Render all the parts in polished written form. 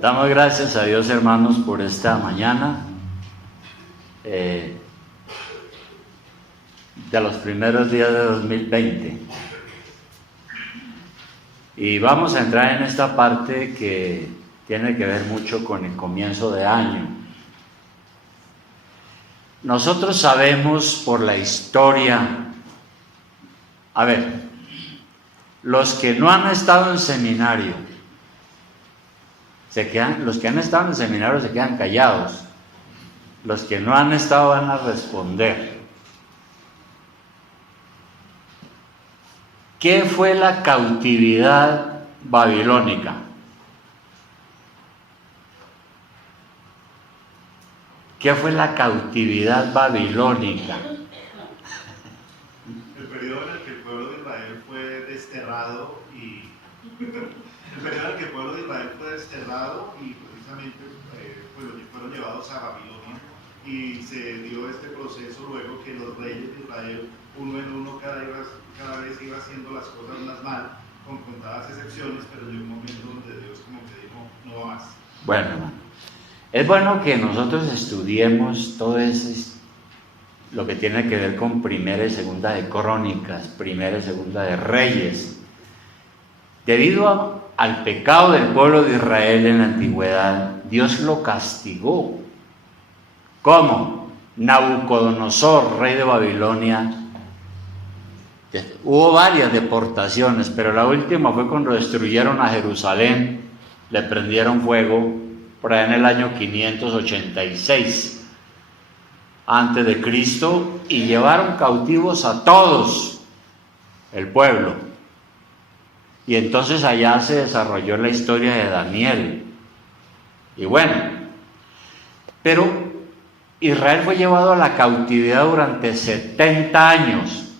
Damos gracias a Dios, hermanos, por esta mañana de los primeros días de 2020. Y vamos a entrar en esta parte que tiene que ver mucho con el comienzo de año. Nosotros sabemos por la historia, los que no han estado en seminario, los que han estado en el seminario se quedan callados. Los que no han estado van a responder. ¿Qué fue la cautividad babilónica? ¿Qué fue la cautividad babilónica? El periodo en el que el pueblo de Israel fue desterrado y precisamente fueron llevados a Babilonia, y se dio este proceso luego que los reyes de Israel, uno en uno, cada vez iba haciendo las cosas más mal, con contadas excepciones, pero llegó un momento donde Dios como que dijo, no va más. Bueno, es bueno que nosotros estudiemos todo eso, lo que tiene que ver con Primera y Segunda de Crónicas, Primera y Segunda de Reyes. Debido al pecado del pueblo de Israel en la antigüedad, Dios lo castigó. ¿Cómo? Nabucodonosor, rey de Babilonia. Hubo varias deportaciones, pero la última fue cuando destruyeron a Jerusalén, le prendieron fuego por allá en el año 586 antes de Cristo, y llevaron cautivos a todos el pueblo. Y entonces allá se desarrolló la historia de Daniel. Y bueno, pero Israel fue llevado a la cautividad durante 70 años.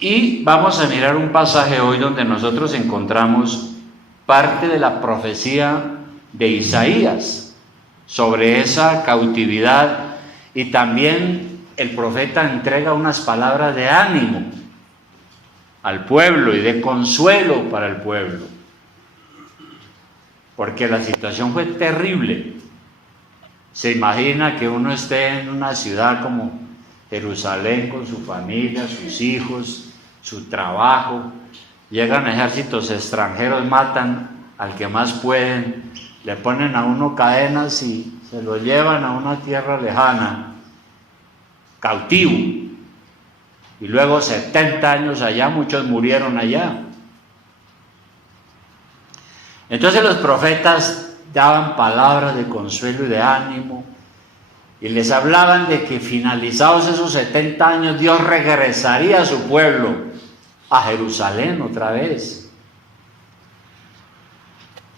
Y vamos a mirar un pasaje hoy donde nosotros encontramos parte de la profecía de Isaías sobre esa cautividad, y también el profeta entrega unas palabras de ánimo al pueblo y de consuelo para el pueblo, porque la situación fue terrible. Se imagina que uno esté en una ciudad como Jerusalén con su familia, sus hijos, su trabajo, llegan ejércitos extranjeros, matan al que más pueden, le ponen a uno cadenas y se lo llevan a una tierra lejana, cautivo. Y luego 70 años allá, muchos murieron allá. Entonces los profetas daban palabras de consuelo y de ánimo, y les hablaban de que finalizados esos 70 años, Dios regresaría a su pueblo, a Jerusalén otra vez,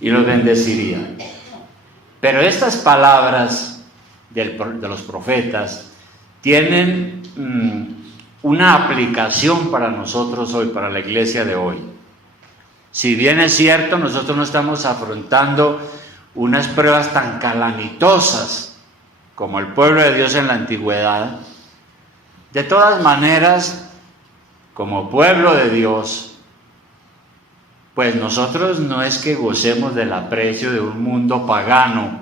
y los bendeciría. Pero estas palabras de los profetas tienen una aplicación para nosotros hoy, para la iglesia de hoy. Si bien es cierto, nosotros no estamos afrontando unas pruebas tan calamitosas como el pueblo de Dios en la antigüedad, de todas maneras, como pueblo de Dios, pues nosotros no es que gocemos del aprecio de un mundo pagano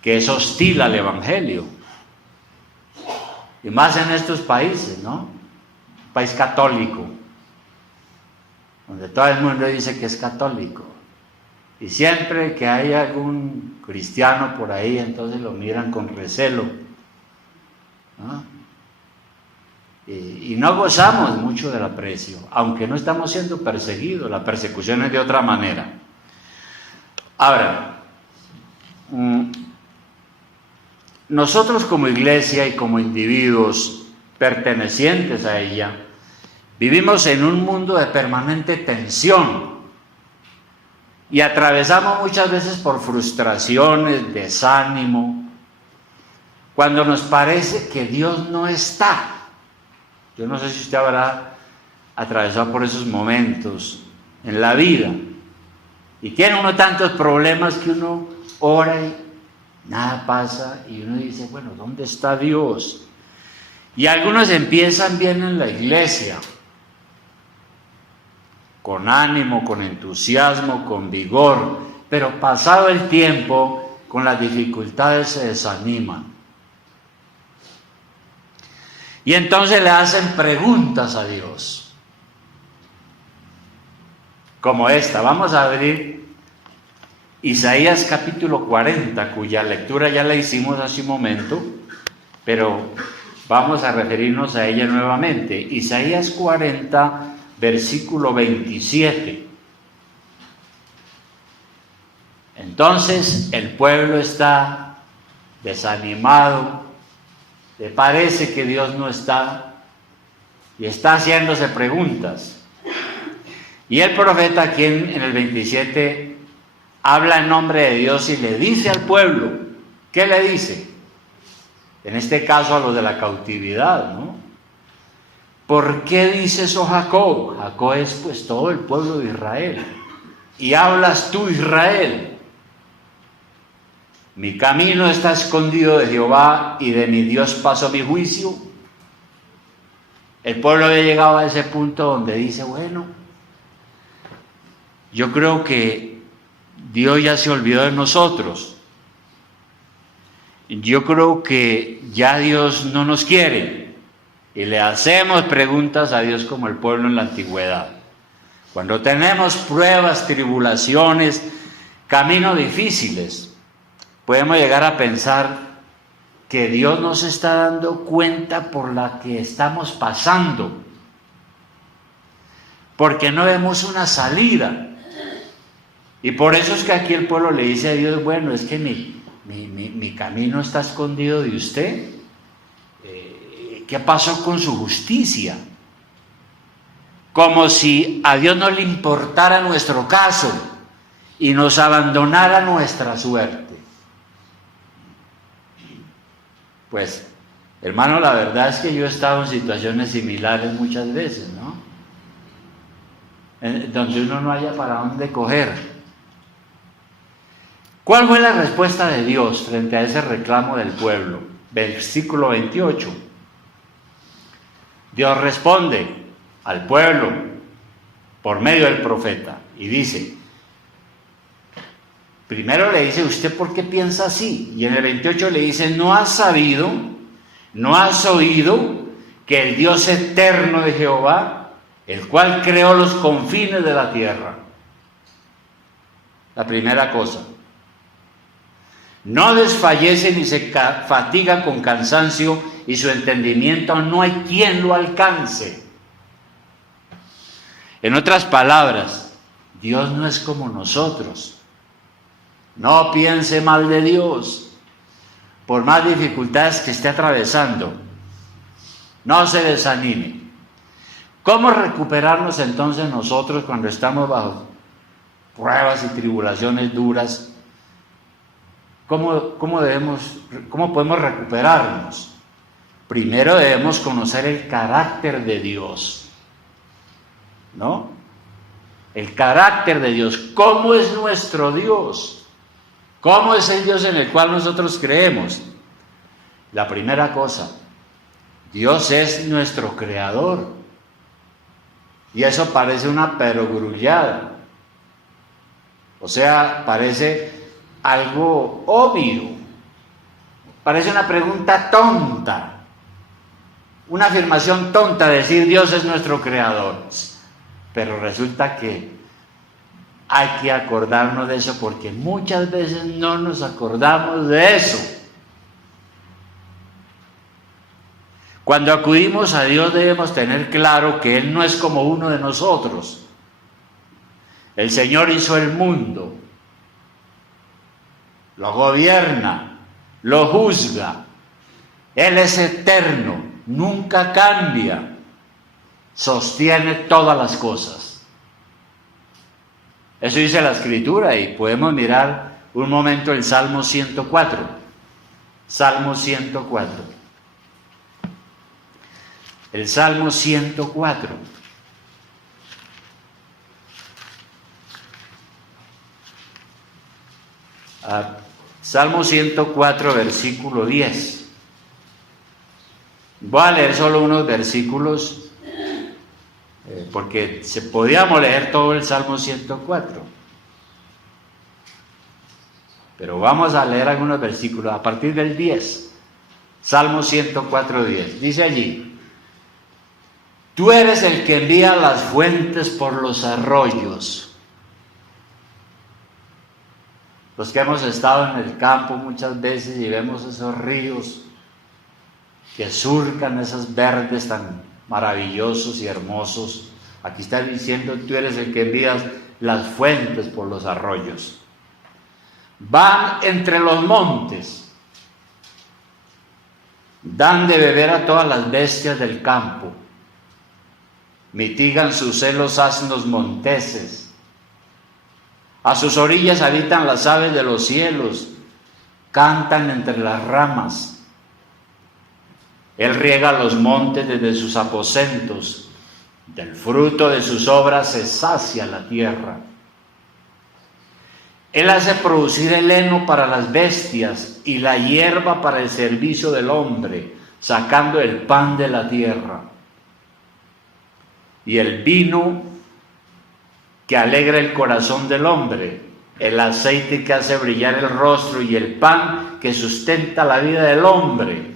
que es hostil al evangelio. Y más en estos países, ¿no? Un país católico, donde todo el mundo dice que es católico. Y siempre que hay algún cristiano por ahí, entonces lo miran con recelo, ¿no? Y no gozamos mucho del aprecio, aunque no estamos siendo perseguidos. La persecución es de otra manera. Ahora, nosotros como iglesia y como individuos pertenecientes a ella, vivimos en un mundo de permanente tensión y atravesamos muchas veces por frustraciones, desánimo, cuando nos parece que Dios no está. Yo no sé si usted habrá atravesado por esos momentos en la vida y tiene uno tantos problemas que uno ora y nada pasa, y uno dice, bueno, ¿dónde está Dios? Y algunos empiezan bien en la iglesia, con ánimo, con entusiasmo, con vigor, pero pasado el tiempo, con las dificultades se desaniman. Y entonces le hacen preguntas a Dios, como esta. Vamos a abrir Isaías capítulo 40, cuya lectura ya la hicimos hace un momento, pero vamos a referirnos a ella nuevamente. Isaías 40, versículo 27. Entonces el pueblo está desanimado, le parece que Dios no está y está haciéndose preguntas. Y el profeta aquí en el 27 habla en nombre de Dios y le dice al pueblo, ¿qué le dice? En este caso a los de la cautividad, ¿no? ¿Por qué dice eso Jacob? Jacob es pues todo el pueblo de Israel. Y hablas tú, Israel. Mi camino está escondido de Jehová y de mi Dios paso mi juicio. El pueblo había llegado a ese punto donde dice, bueno, yo creo que Dios ya se olvidó de nosotros. Yo creo que ya Dios no nos quiere. Y le hacemos preguntas a Dios como el pueblo en la antigüedad. Cuando tenemos pruebas, tribulaciones, caminos difíciles, podemos llegar a pensar que Dios nos está dando cuenta por la que estamos pasando, porque no vemos una salida. Y por eso es que aquí el pueblo le dice a Dios, bueno, es que mi camino está escondido de usted. ¿Qué pasó con su justicia? Como si a Dios no le importara nuestro caso y nos abandonara nuestra suerte. Pues, hermano, la verdad es que yo he estado en situaciones similares muchas veces, ¿no? Donde uno no haya para dónde coger. ¿Cuál fue la respuesta de Dios frente a ese reclamo del pueblo? Versículo 28. Dios responde al pueblo por medio del profeta y dice, primero le dice, ¿usted por qué piensa así? Y en el 28 le dice, ¿no has sabido, no has oído que el Dios eterno de Jehová, el cual creó los confines de la tierra? La primera cosa. No desfallece ni se fatiga con cansancio y su entendimiento no hay quien lo alcance. En otras palabras, Dios no es como nosotros. No piense mal de Dios, por más dificultades que esté atravesando. No se desanime. ¿Cómo recuperarnos entonces nosotros cuando estamos bajo pruebas y tribulaciones duras? ¿Cómo podemos recuperarnos? Primero debemos conocer el carácter de Dios, ¿no? El carácter de Dios. ¿Cómo es nuestro Dios? ¿Cómo es el Dios en el cual nosotros creemos? La primera cosa, Dios es nuestro creador. Y eso parece una perogrullada. O sea, parece algo obvio. Parece una pregunta tonta. Una afirmación tonta, decir Dios es nuestro creador. Pero resulta que hay que acordarnos de eso porque muchas veces no nos acordamos de eso. Cuando acudimos a Dios debemos tener claro que Él no es como uno de nosotros. El Señor hizo el mundo, lo gobierna, lo juzga. Él es eterno, nunca cambia, sostiene todas las cosas. Eso dice la Escritura y podemos mirar un momento el Salmo 104. Salmo 104. El Salmo 104. Salmo 104, versículo 10. Voy a leer solo unos versículos, porque podíamos leer todo el Salmo 104. Pero vamos a leer algunos versículos a partir del 10. Salmo 104, 10. Dice allí: tú eres el que envía las fuentes por los arroyos. Los que hemos estado en el campo muchas veces y vemos esos ríos que surcan esos verdes tan maravillosos y hermosos. Aquí está diciendo: tú eres el que envías las fuentes por los arroyos. Van entre los montes, dan de beber a todas las bestias del campo, mitigan sus celos asnos monteses. A sus orillas habitan las aves de los cielos, cantan entre las ramas. Él riega los montes desde sus aposentos, del fruto de sus obras se sacia la tierra. Él hace producir el heno para las bestias y la hierba para el servicio del hombre, sacando el pan de la tierra. Y el vino que alegra el corazón del hombre, el aceite que hace brillar el rostro y el pan que sustenta la vida del hombre.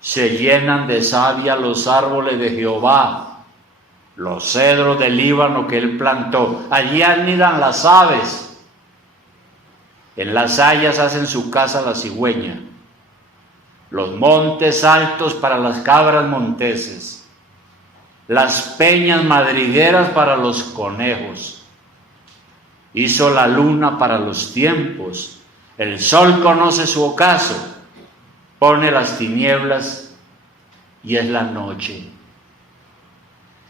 Se llenan de savia los árboles de Jehová, los cedros del Líbano que él plantó. Allí anidan las aves, en las hayas hacen su casa la cigüeña. Los montes altos para las cabras monteses, las peñas madrigueras para los conejos. Hizo la luna para los tiempos, el sol conoce su ocaso, pone las tinieblas y es la noche.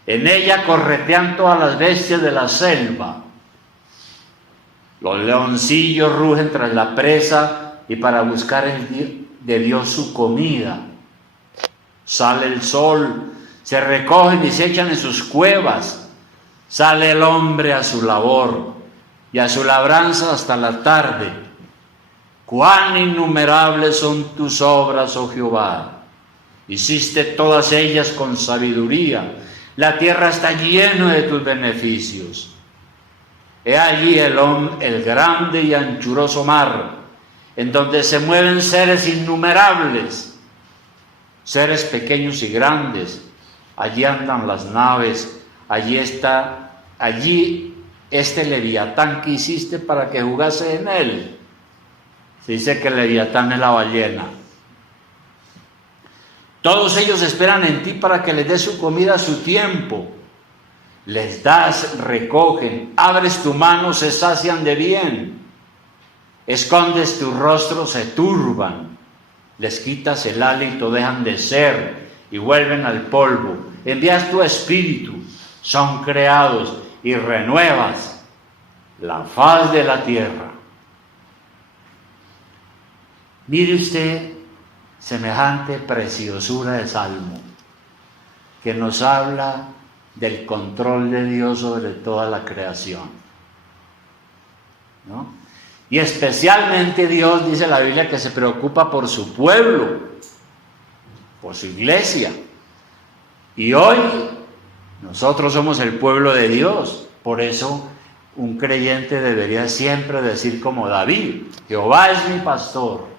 En ella corretean todas las bestias de la selva. Los leoncillos rugen tras la presa y para buscar de Dios su comida. Sale el sol, se recogen y se echan en sus cuevas. Sale el hombre a su labor y a su labranza hasta la tarde. Cuán innumerables son tus obras, oh Jehová. Hiciste todas ellas con sabiduría. La tierra está llena de tus beneficios. He allí el grande y anchuroso mar, en donde se mueven seres innumerables, seres pequeños y grandes. Allí andan las naves, allí este Leviatán que hiciste para que jugase en él. Se dice que el Leviatán es la ballena. Todos ellos esperan en ti para que les des su comida a su tiempo. Les das, recogen, abres tu mano, se sacian de bien. Escondes tu rostro, se turban. Les quitas el hálito, dejan de ser y vuelven al polvo. Envías tu espíritu, son creados y renuevas la faz de la tierra. Mire usted semejante preciosura de salmo que nos habla del control de Dios sobre toda la creación, ¿no? Y especialmente Dios, dice la Biblia, que se preocupa por su pueblo, por su iglesia. Y hoy nosotros somos el pueblo de Dios. Por eso un creyente debería siempre decir como David: Jehová es mi pastor,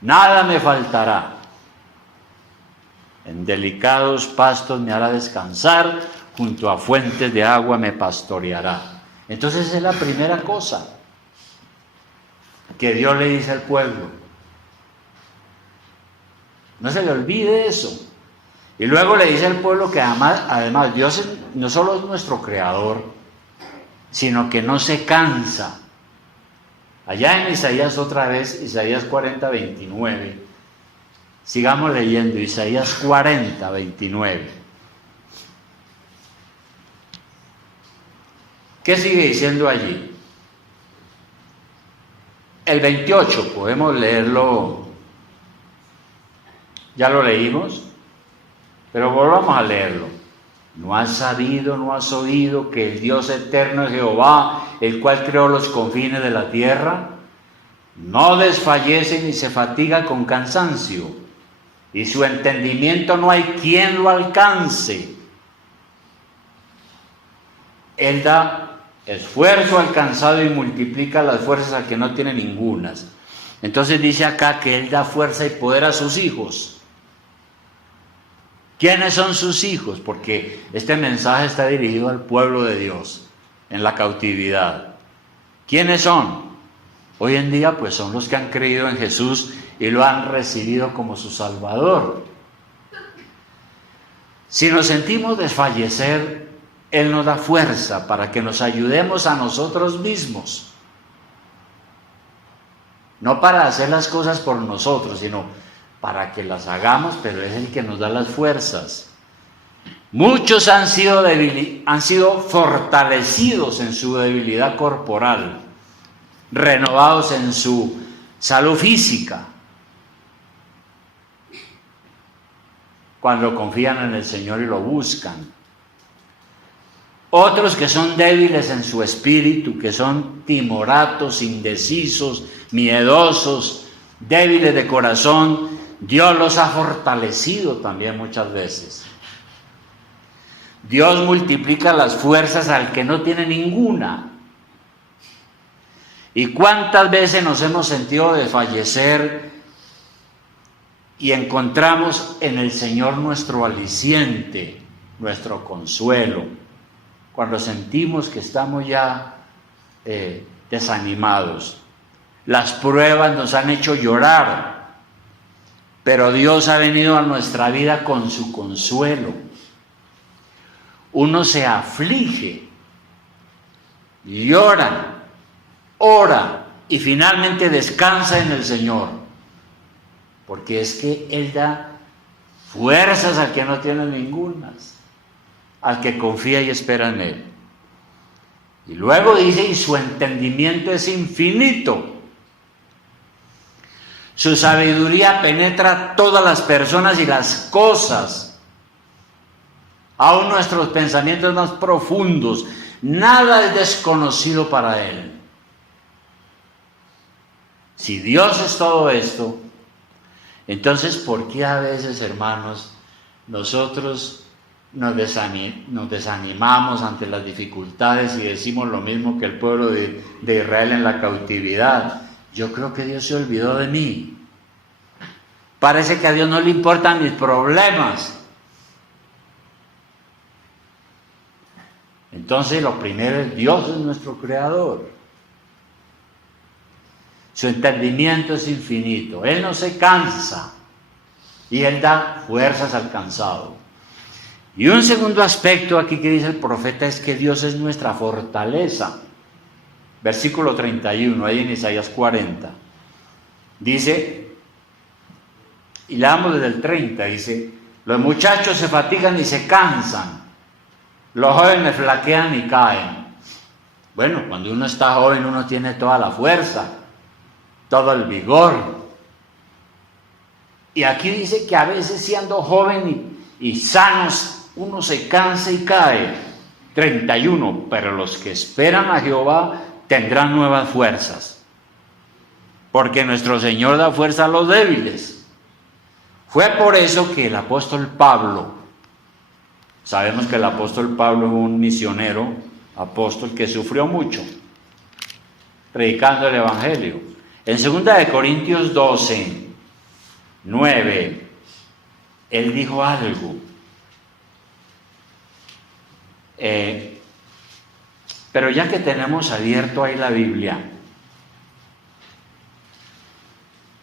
nada me faltará. En delicados pastos me hará descansar, junto a fuentes de agua me pastoreará. Entonces esa es la primera cosa que Dios le dice al pueblo. No se le olvide eso. Y luego le dice al pueblo que además Dios no solo es nuestro creador, sino que no se cansa. Allá en Isaías otra vez, Isaías 40, 29. Sigamos leyendo Isaías 40, 29. ¿Qué sigue diciendo allí? El 28, podemos leerlo, ya lo leímos, pero volvamos a leerlo. ¿No has sabido, no has oído que el Dios eterno es Jehová, el cual creó los confines de la tierra? No desfallece ni se fatiga con cansancio. y su entendimiento no hay quien lo alcance. Él da esfuerzo al cansado y multiplica las fuerzas al que no tiene ningunas. Entonces dice acá que Él da fuerza y poder a sus hijos. ¿Quiénes son sus hijos? Porque este mensaje está dirigido al pueblo de Dios en la cautividad. ¿Quiénes son? Hoy en día pues son los que han creído en Jesús y lo han recibido como su Salvador. Si nos sentimos desfallecer, Él nos da fuerza para que nos ayudemos a nosotros mismos. No para hacer las cosas por nosotros, sino para que las hagamos, pero es el que nos da las fuerzas. Muchos han sido fortalecidos en su debilidad corporal, renovados en su salud física, cuando confían en el Señor y lo buscan. Otros que son débiles en su espíritu, que son timoratos, indecisos, miedosos, débiles de corazón, Dios los ha fortalecido también muchas veces. Dios multiplica las fuerzas al que no tiene ninguna. ¿Y cuántas veces nos hemos sentido desfallecer y encontramos en el Señor nuestro aliciente, nuestro consuelo, cuando sentimos que estamos ya desanimados? Las pruebas nos han hecho llorar, pero Dios ha venido a nuestra vida con su consuelo. Uno se aflige, llora, ora y finalmente descansa en el Señor, porque es que Él da fuerzas al que no tiene ningunas, al que confía y espera en Él. Y luego dice, y su entendimiento es infinito. Su sabiduría penetra todas las personas y las cosas, aún nuestros pensamientos más profundos. Nada es desconocido para Él. Si Dios es todo esto, entonces ¿por qué a veces, hermanos, nosotros nos desanimamos ante las dificultades y decimos lo mismo que el pueblo de Israel en la cautividad? Yo creo que Dios se olvidó de mí. Parece que a Dios no le importan mis problemas. Entonces lo primero es, Dios es nuestro creador. Su entendimiento es infinito. Él no se cansa y Él da fuerzas al cansado. Y un segundo aspecto aquí que dice el profeta es que Dios es nuestra fortaleza. Versículo 31, ahí en Isaías 40. Dice, y leamos desde el 30, dice, los muchachos se fatigan y se cansan, los jóvenes flaquean y caen. Bueno, cuando uno está joven uno tiene toda la fuerza, todo el vigor. Y aquí dice que a veces siendo joven y sanos, uno se cansa y cae. 31, pero los que esperan a Jehová tendrán nuevas fuerzas, porque nuestro Señor da fuerza a los débiles. Fue por eso que el apóstol Pablo, sabemos que el apóstol Pablo es un misionero, apóstol que sufrió mucho, predicando el Evangelio. En 2 de Corintios 12, 9, él dijo algo. Pero ya que tenemos abierto ahí la Biblia,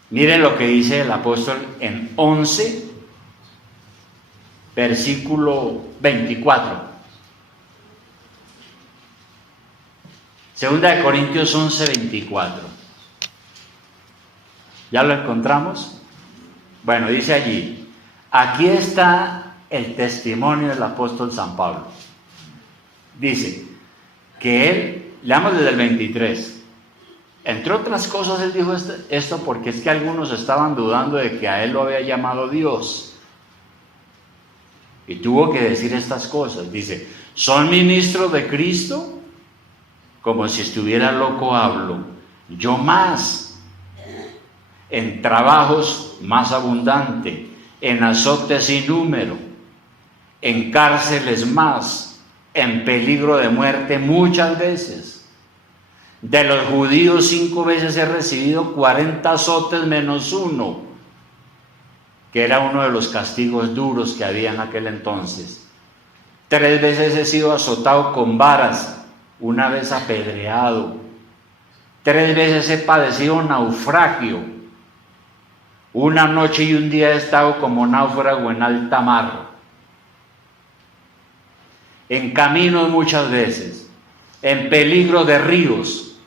miren lo que dice el apóstol en 11, versículo 24. 2 de Corintios 11, 24. ¿Ya lo encontramos? Bueno, dice allí, aquí está el testimonio del apóstol San Pablo. Dice que él, leamos desde el 23, entre otras cosas él dijo esto porque es que algunos estaban dudando de que a él lo había llamado Dios. Y tuvo que decir estas cosas. Dice, ¿son ministros de Cristo? Como si estuviera loco hablo. Yo más, en trabajos más abundante, en azotes sin número, en cárceles más, en peligro de muerte muchas veces. De los judíos 5 veces he recibido 40 azotes menos uno, que era uno de los castigos duros que había en aquel entonces. 3 veces he sido azotado con varas, una vez apedreado. 3 veces he padecido naufragio. Una noche y un día he estado como náufrago en alta mar. En caminos muchas veces, en peligro de ríos,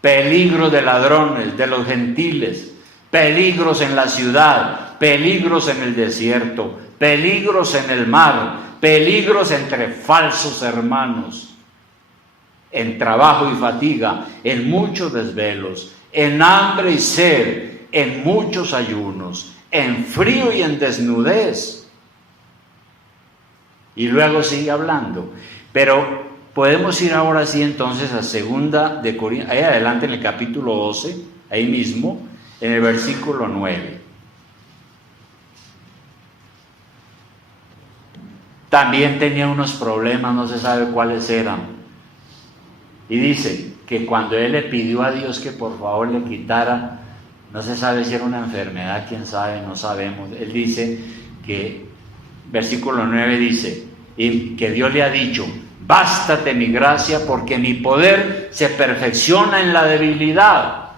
peligro de ladrones, de los gentiles, peligros en la ciudad, peligros en el desierto, peligros en el mar, peligros entre falsos hermanos, en trabajo y fatiga, en muchos desvelos, en hambre y sed, en muchos ayunos, en frío y en desnudez. Y luego sigue hablando, pero podemos ir ahora sí entonces a 2 de Corintios, ahí adelante en el capítulo 12, ahí mismo, en el versículo 9. También tenía unos problemas, no se sabe cuáles eran. Y dice que cuando él le pidió a Dios que por favor le quitara, no se sabe si era una enfermedad, quién sabe, no sabemos. Él dice que, versículo 9 dice, y que Dios le ha dicho, bástate mi gracia porque mi poder se perfecciona en la debilidad.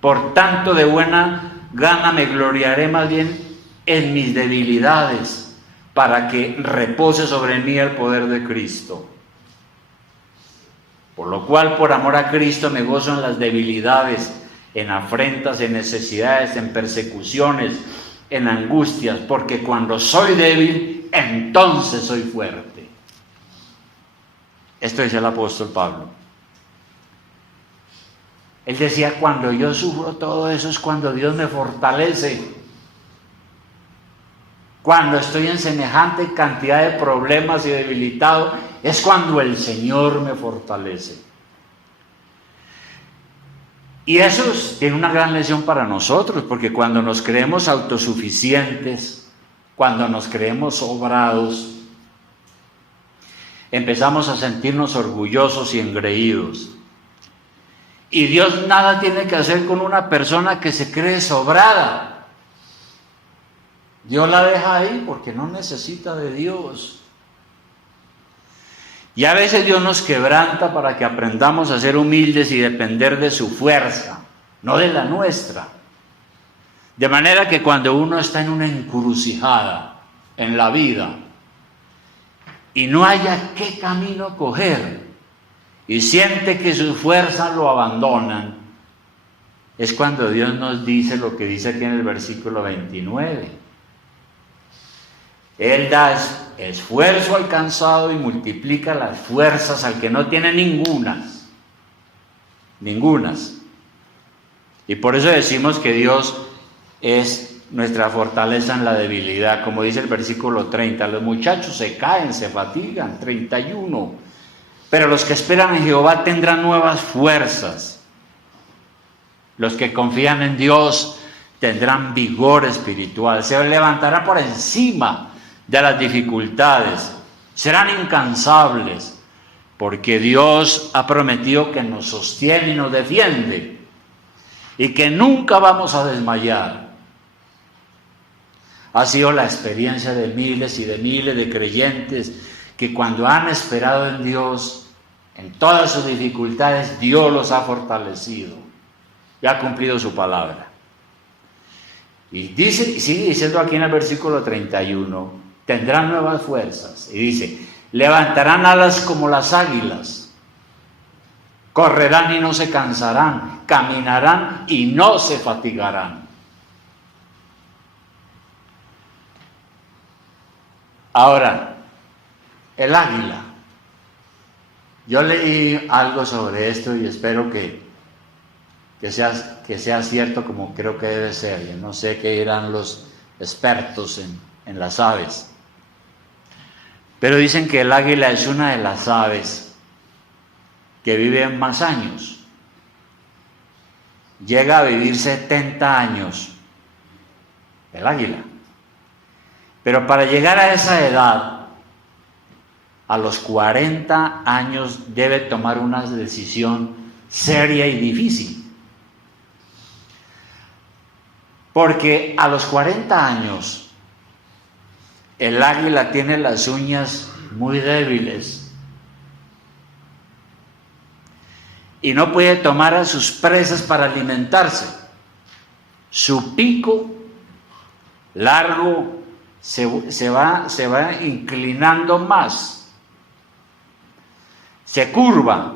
Por tanto, de buena gana me gloriaré más bien en mis debilidades, para que repose sobre mí el poder de Cristo. Por lo cual, por amor a Cristo, me gozo en las debilidades, en afrentas, en necesidades, en persecuciones, en angustias, porque cuando soy débil, entonces soy fuerte. Esto dice el apóstol Pablo. Él decía, cuando yo sufro todo eso es cuando Dios me fortalece. Cuando estoy en semejante cantidad de problemas y debilitado, es cuando el Señor me fortalece. Y eso tiene una gran lección para nosotros, porque cuando nos creemos autosuficientes, cuando nos creemos sobrados, empezamos a sentirnos orgullosos y engreídos. Y Dios nada tiene que hacer con una persona que se cree sobrada. Dios la deja ahí porque no necesita de Dios. Y a veces Dios nos quebranta para que aprendamos a ser humildes y depender de su fuerza, no de la nuestra. De manera que cuando uno está en una encrucijada en la vida y no haya qué camino coger y siente que sus fuerzas lo abandonan, es cuando Dios nos dice lo que dice aquí en el versículo 29. Él da esfuerzo al cansado y multiplica las fuerzas al que no tiene ningunas. Y por eso decimos que Dios es nuestra fortaleza en la debilidad, como dice el versículo 30. Los muchachos se caen, se fatigan, 31. Pero los que esperan en Jehová tendrán nuevas fuerzas. Los que confían en Dios tendrán vigor espiritual, se levantarán por encima de las dificultades, serán incansables, porque Dios ha prometido que nos sostiene y nos defiende, y que nunca vamos a desmayar. Ha sido la experiencia de miles y de miles de creyentes que cuando han esperado en Dios, en todas sus dificultades, Dios los ha fortalecido y ha cumplido su palabra. Y dice, sigue diciendo aquí en el versículo 31, tendrán nuevas fuerzas. Y dice, levantarán alas como las águilas, correrán y no se cansarán, caminarán y no se fatigarán. Ahora, el águila. Yo leí algo sobre esto y espero que sea cierto como creo que debe ser. Yo no sé qué dirán los expertos en las aves. Pero dicen que el águila es una de las aves que vive más años. Llega a vivir 70 años el águila. Pero para llegar a esa edad, a los 40 años debe tomar una decisión seria y difícil. Porque a los 40 años el águila tiene las uñas muy débiles y no puede tomar a sus presas para alimentarse. Su pico largo se va inclinando más, se curva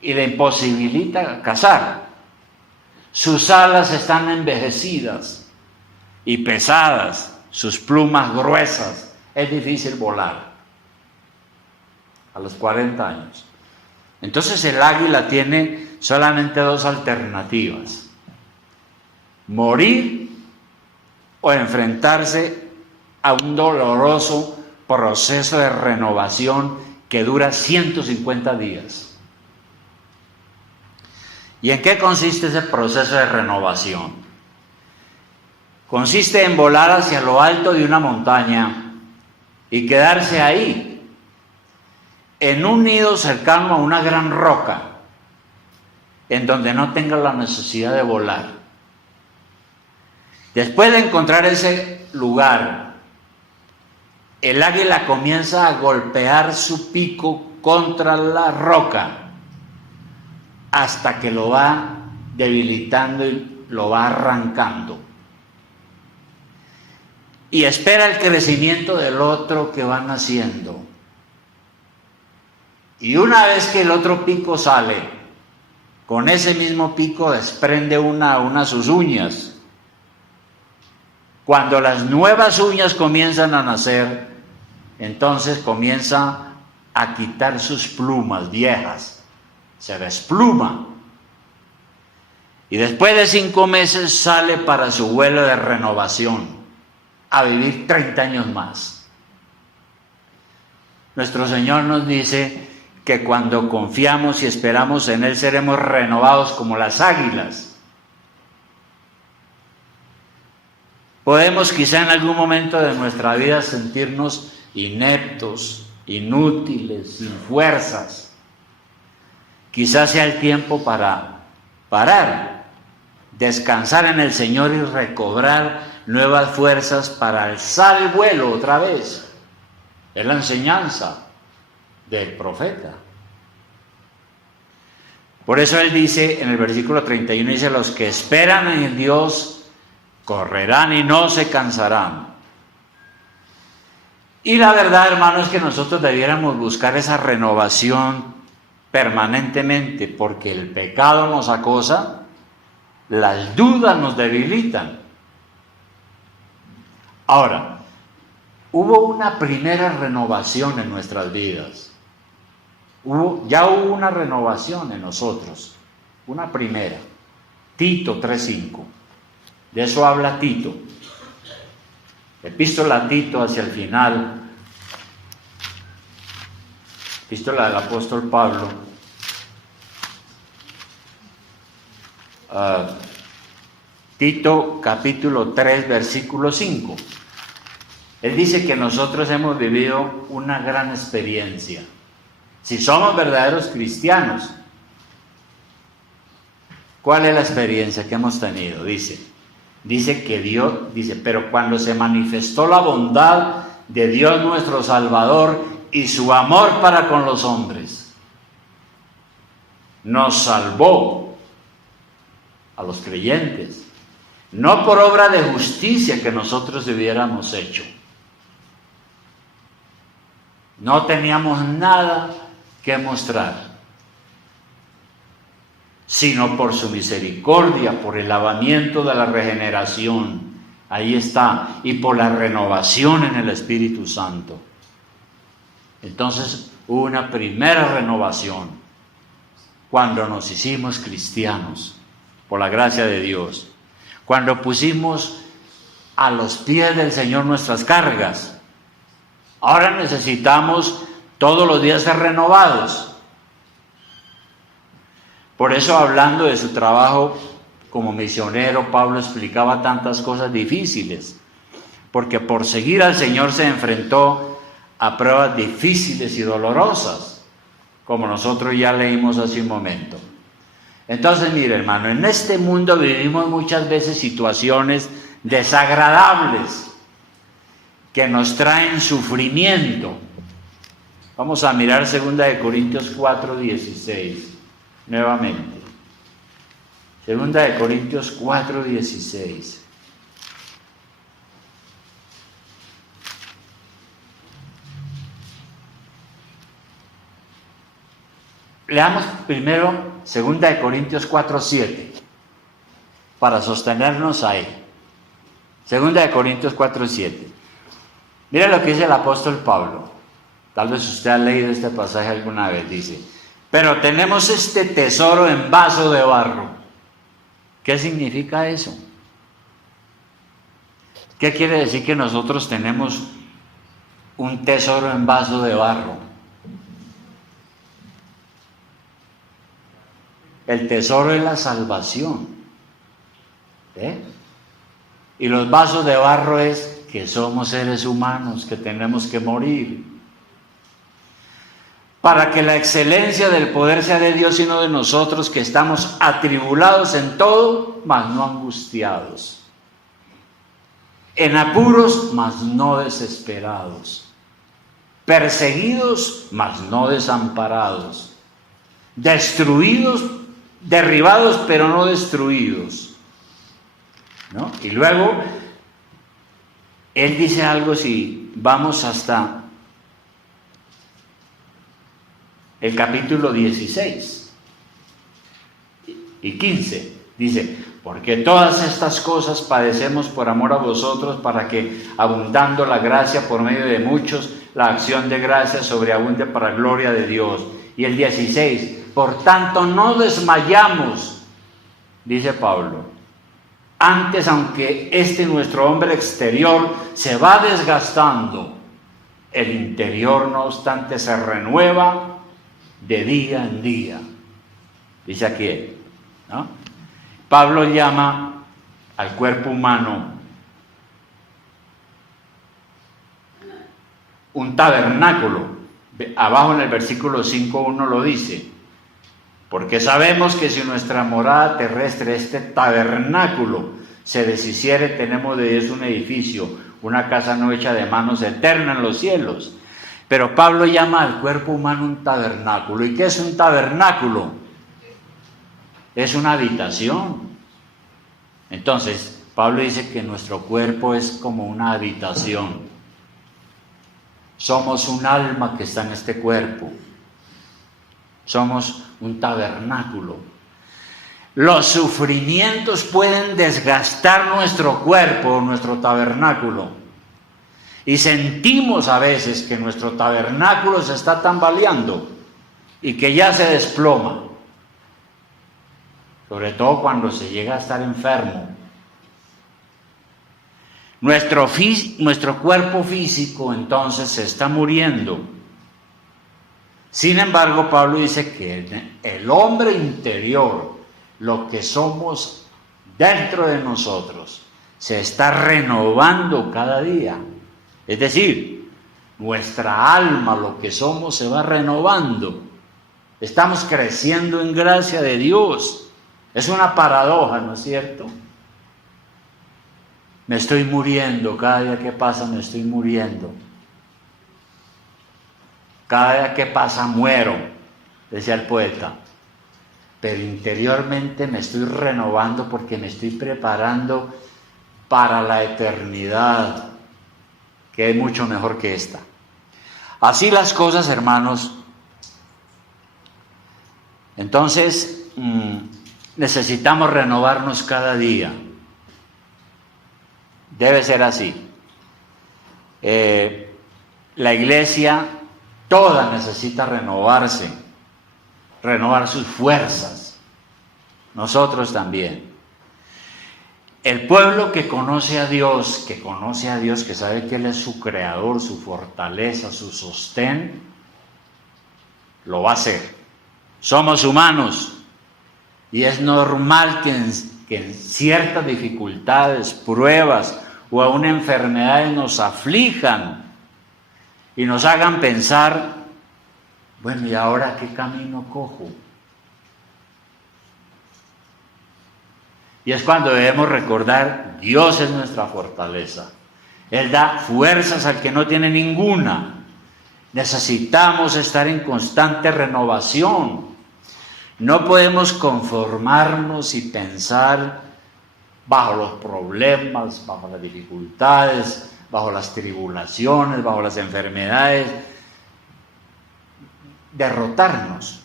y le imposibilita cazar. Sus alas están envejecidas y pesadas, sus plumas gruesas, es difícil volar a los 40 años. Entonces el águila tiene solamente dos alternativas: morir o enfrentarse a un doloroso proceso de renovación que dura 150 días. ¿Y en qué consiste ese proceso de renovación? Consiste en volar hacia lo alto de una montaña y quedarse ahí, en un nido cercano a una gran roca, en donde no tenga la necesidad de volar. Después de encontrar ese lugar, el águila comienza a golpear su pico contra la roca hasta que lo va debilitando y lo va arrancando. Y espera el crecimiento del otro que va naciendo. Y una vez que el otro pico sale, con ese mismo pico desprende una sus uñas. Cuando las nuevas uñas comienzan a nacer, entonces comienza a quitar sus plumas viejas. Se despluma. Y después de 5 meses sale para su vuelo de renovación, a vivir 30 años más. Nuestro Señor nos dice que cuando confiamos y esperamos en Él seremos renovados como las águilas. Podemos quizá en algún momento de nuestra vida sentirnos ineptos, inútiles, sin fuerzas. Quizás sea el tiempo para parar, descansar en el Señor y recobrar nuevas fuerzas para alzar el vuelo otra vez. Es la enseñanza del profeta. Por eso él dice en el versículo 31, dice: los que esperan en Dios correrán y no se cansarán. Y la verdad, hermanos, es que nosotros debiéramos buscar esa renovación permanentemente, porque el pecado nos acosa, las dudas nos debilitan. Ahora, hubo una primera renovación en nuestras vidas. Ya hubo una renovación en nosotros, una primera. Tito 3:5. De eso habla Tito. Epístola a Tito hacia el final. Epístola del apóstol Pablo. Tito capítulo 3 versículo 5. Él dice que nosotros hemos vivido una gran experiencia. Si somos verdaderos cristianos, ¿cuál es la experiencia que hemos tenido? Dice que Dios, pero cuando se manifestó la bondad de Dios nuestro Salvador y su amor para con los hombres, nos salvó a los creyentes, no por obra de justicia que nosotros hubiéramos hecho. No teníamos nada que mostrar, sino por su misericordia, por el lavamiento de la regeneración, ahí está, y por la renovación en el Espíritu Santo. Entonces hubo una primera renovación cuando nos hicimos cristianos, por la gracia de Dios, cuando pusimos a los pies del Señor nuestras cargas. Ahora necesitamos todos los días ser renovados. Por eso, hablando de su trabajo como misionero Pablo explicaba tantas cosas difíciles, porque por seguir al Señor se enfrentó a pruebas difíciles y dolorosas, como nosotros ya leímos hace un momento. Entonces, mire, hermano, en este mundo vivimos muchas veces situaciones desagradables que nos traen sufrimiento. Vamos a mirar 2 Corintios 4:16 nuevamente. 2 Corintios 4:16. Leamos primero 2 Corintios 4:7 para sostenernos ahí. 2 Corintios 4:7. Mira lo que dice el apóstol Pablo. Tal vez usted ha leído este pasaje alguna vez. Dice: pero tenemos este tesoro en vaso de barro. ¿Qué significa eso? ¿Qué quiere decir que nosotros tenemos un tesoro en vaso de barro? El tesoro es la salvación. Y los vasos de barro es que somos seres humanos, que tenemos que morir. Para que la excelencia del poder sea de Dios y no de nosotros, que estamos atribulados en todo, mas no angustiados. En apuros, mas no desesperados. Perseguidos, mas no desamparados. Destruidos, derribados, pero no destruidos. ¿No? Y luego, él dice algo, si vamos hasta el capítulo 16 y 15, dice: porque todas estas cosas padecemos por amor a vosotros, para que, abundando la gracia por medio de muchos, la acción de gracia sobreabunde para gloria de Dios. Y el 16, por tanto no desmayamos, dice Pablo, antes, aunque nuestro hombre exterior se va desgastando, el interior no obstante se renueva de día en día. Dice aquí, ¿no? Pablo llama al cuerpo humano un tabernáculo. Abajo en el versículo 5:1 lo dice: porque sabemos que si nuestra morada terrestre, este tabernáculo, se deshiciere, tenemos de Dios un edificio, una casa no hecha de manos, eterna en los cielos. Pero Pablo llama al cuerpo humano un tabernáculo. ¿Y qué es un tabernáculo? Es una habitación. Entonces, Pablo dice que nuestro cuerpo es como una habitación. Somos un alma que está en este cuerpo. Somos un tabernáculo. Los sufrimientos pueden desgastar nuestro cuerpo, nuestro tabernáculo. Y sentimos a veces que nuestro tabernáculo se está tambaleando y que ya se desploma. Sobre todo cuando se llega a estar enfermo. Nuestro cuerpo físico entonces se está muriendo. Sin embargo, Pablo dice que el hombre interior, lo que somos dentro de nosotros, se está renovando cada día. Es decir, nuestra alma, lo que somos, se va renovando. Estamos creciendo en gracia de Dios. Es una paradoja, ¿no es cierto? Me estoy muriendo, cada día que pasa me estoy muriendo. Cada día que pasa muero, decía el poeta. Pero interiormente me estoy renovando porque me estoy preparando para la eternidad, que es mucho mejor que esta. Así las cosas, hermanos. Entonces, necesitamos renovarnos cada día. Debe ser así. La iglesia toda necesita renovarse, renovar sus fuerzas. Nosotros también. El pueblo que conoce a Dios, que sabe que Él es su creador, su fortaleza, su sostén, lo va a hacer. Somos humanos y es normal que ciertas dificultades, pruebas o aún enfermedades nos aflijan y nos hagan pensar, bueno, ¿y ahora qué camino cojo? Y es cuando debemos recordar, Dios es nuestra fortaleza. Él da fuerzas al que no tiene ninguna. Necesitamos estar en constante renovación. No podemos conformarnos y pensar bajo los problemas, bajo las dificultades, bajo las tribulaciones, bajo las enfermedades, derrotarnos.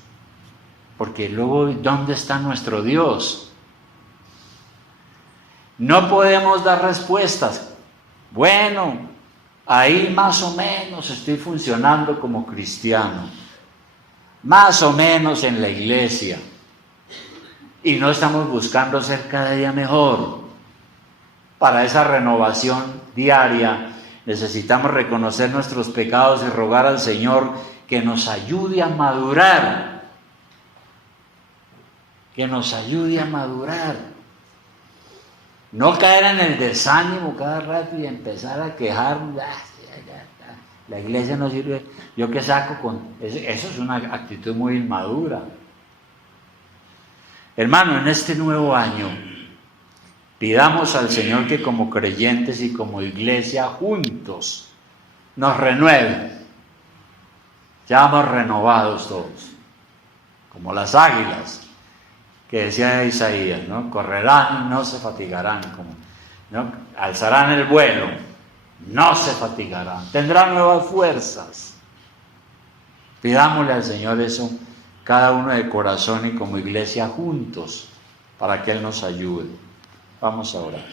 Porque luego, ¿dónde está nuestro Dios? No podemos dar respuestas. Bueno, ahí más o menos estoy funcionando como cristiano, más o menos en la iglesia, y no estamos buscando ser cada día mejor. Para esa renovación diaria necesitamos reconocer nuestros pecados y rogar al Señor que nos ayude a madurar, que nos ayude a madurar. No caer en el desánimo cada rato y empezar a quejarnos. La iglesia no sirve. ¿Yo qué saco con eso? Eso es una actitud muy inmadura. Hermano, en este nuevo año, pidamos al Señor que como creyentes y como iglesia juntos nos renueve. Seamos renovados todos, como las águilas que decía Isaías, ¿no? Correrán y no se fatigarán, ¿no? Alzarán el vuelo, no se fatigarán, tendrán nuevas fuerzas. Pidámosle al Señor eso, cada uno de corazón y como iglesia juntos, para que Él nos ayude. Vamos a orar.